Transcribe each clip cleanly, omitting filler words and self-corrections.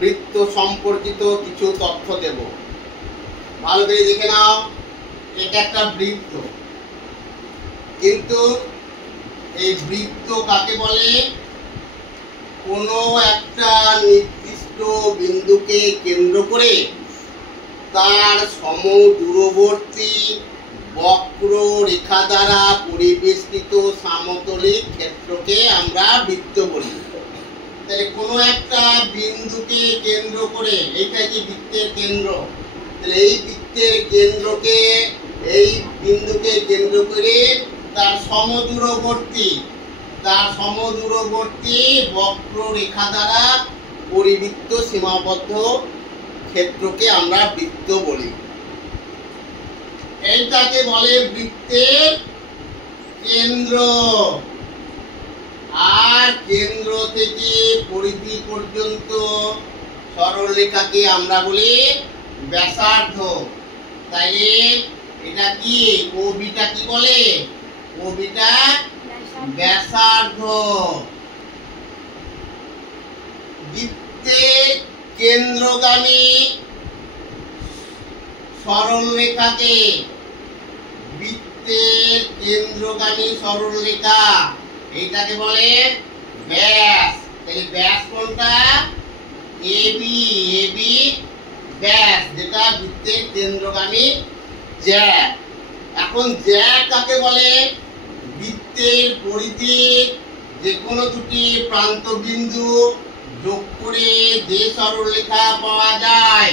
বৃত্ত সম্পর্কিত কিছু তথ্য দেব। ভালো করে দেখে নাও, এটা একটা বৃত্ত, কিন্তু এই বৃত্ত কাকে বলে? কোনো একটা নির্দিষ্ট বিন্দুকে কেন্দ্র করে তার সমদূরবর্তী বক্র রেখা দ্বারা পরিবেষ্টিত সমতলিক ক্ষেত্রকে আমরা বৃত্ত বলি। তাহলে কোনো একটা বিন্দুকে কেন্দ্র করে, এইটা কি বৃত্তের কেন্দ্র, তাহলে এই বৃত্তের কেন্দ্রকে, এই বিন্দুকে কেন্দ্র করে তার সমদূরবর্তী বক্র রেখা দ্বারা পরিবৃত্ত সীমাবদ্ধ ক্ষেত্রকে আমরা বৃত্ত বলি। এইটাকে বলে বৃত্তের কেন্দ্র। আর কেন্দ্র থেকে পরিধি পর্যন্ত সরলরেখাকে আমরা বলি ব্যাসার্ধ। তাইলে এটা কি, ওবিটা কি বলে? ওবিটা ব্যাসার্ধ। বৃত্তের কেন্দ্রগামী সরলরেখাকে, বৃত্তের কেন্দ্রগামী সরলরেখা, এইটাকে বলে ব্যাস। তাহলে ব্যাস কোনটা? এবি, এবি ব্যাস, যেটা বৃত্তের কেন্দ্রগামী জ্যা। এখন জ্যা কাকে বলে? বৃত্তের পরিধির যে কোনো দুটি প্রান্ত বিন্দু যোগ করে যে সরলরেখা পাওয়া যায়,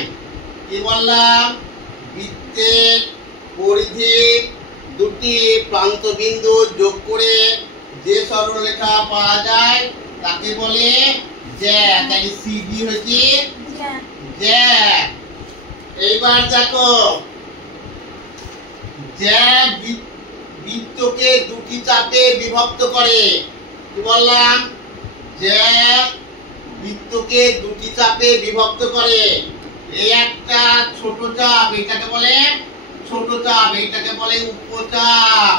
কি বললাম? বৃত্তের পরিধির দুটি প্রান্ত বিন্দু যোগ করে যে সরলরেখা পাওয়া যায় তাকে বলে জ্যা। তাই সিডি হচ্ছে জ্যা। এইবার দেখো, জ্যা বৃত্তকে দুটি চাপে বিভক্ত করে। কি বললাম? জ্যা বৃত্তকে দুটি চাপে বিভক্ত করে। এই একটা ছোট চাপ, এটাকে বলে ছোট চাপ, এইটাকে বলে উপচাপ।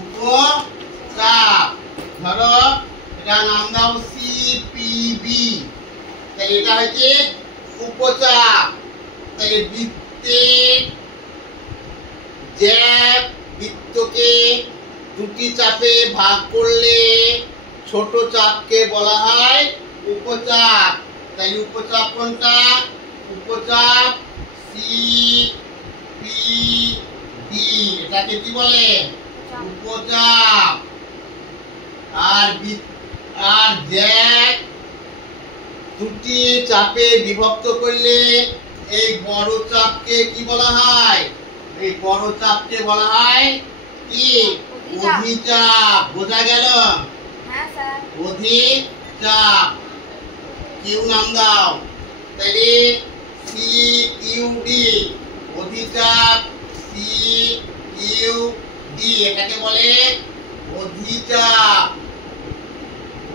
উপচাপ, ধরো এটা নাম দাও সিপিবি, তাহলে এটা হচ্ছে উপচাপ। তাহলে বৃত্তের জ্যা বৃত্তকে দুটি চাপে ভাগ করলে ছোট চাপকে বলা হয় উপচাপ। তাই উপচাপ কোনটা? উপচাপ সি পি ডি, এটাকে কি বলে? উপচাপ। আর জ্যা দুটি চাপে বিভক্ত করলে এই বড় চাপকে কি বলা হয়? এই বড় চাপকে বলা হয় কি? অধিচাপ। বোঝা গেল? হ্যাঁ স্যার। অধিচাপ। কিউ নাম দাও, তাহলে সি কিউ ডি, অধিচাপ সি কিউ ডি, এটাকে বলে অধিচাপ।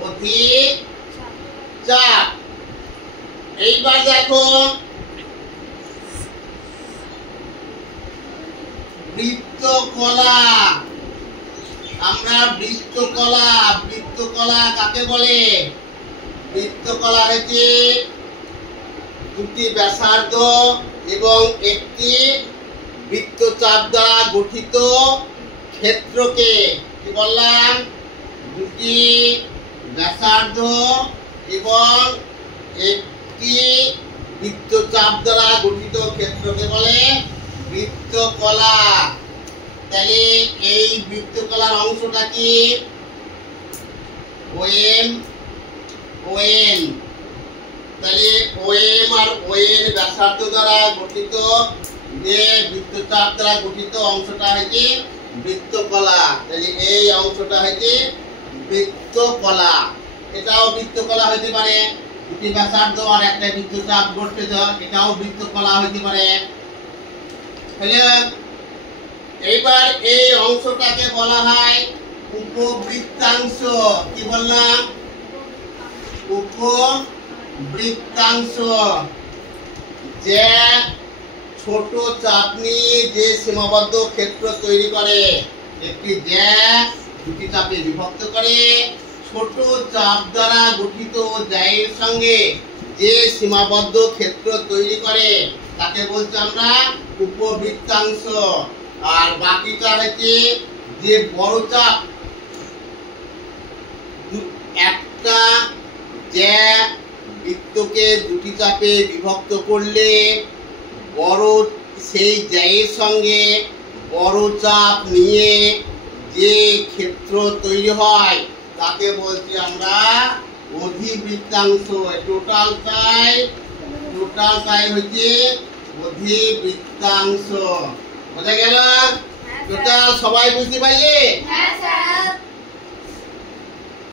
অধিচাপ। এইবার দেখো, বৃত্তকলা। আমরা বৃত্তকলা কাকে বলে? বৃত্তকলা হচ্ছে দুটি ব্যাসার্ধ এবং একটি বৃত্তচাপ দ্বারা গঠিত ক্ষেত্রকে, কি বললাম? দুটি ব্যাসার্ধ এবং একটি বৃত্তচাপ দ্বারা গঠিত ক্ষেত্রকে বলে বৃত্তকলা। তাহলে এই বৃত্তকলার অংশটা কি? ওএম, ওএন। তাহলে ওএম আর ওএন ব্যাসার্ধ দ্বারা গঠিত যে বৃত্তচাপ দ্বারা গঠিত অংশটা হচ্ছে বৃত্তকলা। তাহলে এই অংশটা হচ্ছে বৃত্তকলা। এটাও বৃত্তকলা হতে পারে, দুটি ব্যাসার্ধ আর একটা বৃত্তচাপ গঠিত, এটাও বৃত্তকলা হতে পারে। তাহলে এইবার এই অংশটাকে বলা হয় উপবৃত্তাংশ। কি বললাম? উপবৃত্তাংশ। যে ছোট চাপ নিয়ে যে সীমাবদ্ধ ক্ষেত্র তৈরি করে, একটি জ্যা দুটি চাপে বিভক্ত করে ছোট চাপ দ্বারা গঠিত জ্যায়ের সঙ্গে যে সীমাবদ্ধ ক্ষেত্র তৈরি করে তাকে বলছি আমরা উপবৃত্তাংশ। আর বাকিটা হচ্ছে যে বড় চাপ, একটা জ্যা বৃত্তকে দুটি চাপে বিভক্ত করলে বড় সেই জ্যায়ের সঙ্গে বড় চাপ নিয়ে যে ক্ষেত্র তৈরি হয় তাকে বলছি আমরা অধিবৃত্তাংশ। টোটাল টাই হচ্ছে অধিবৃত্তাংশ। বোঝা গেল? টোটাল সবাই বুঝতে পারলে? হ্যাঁ স্যার।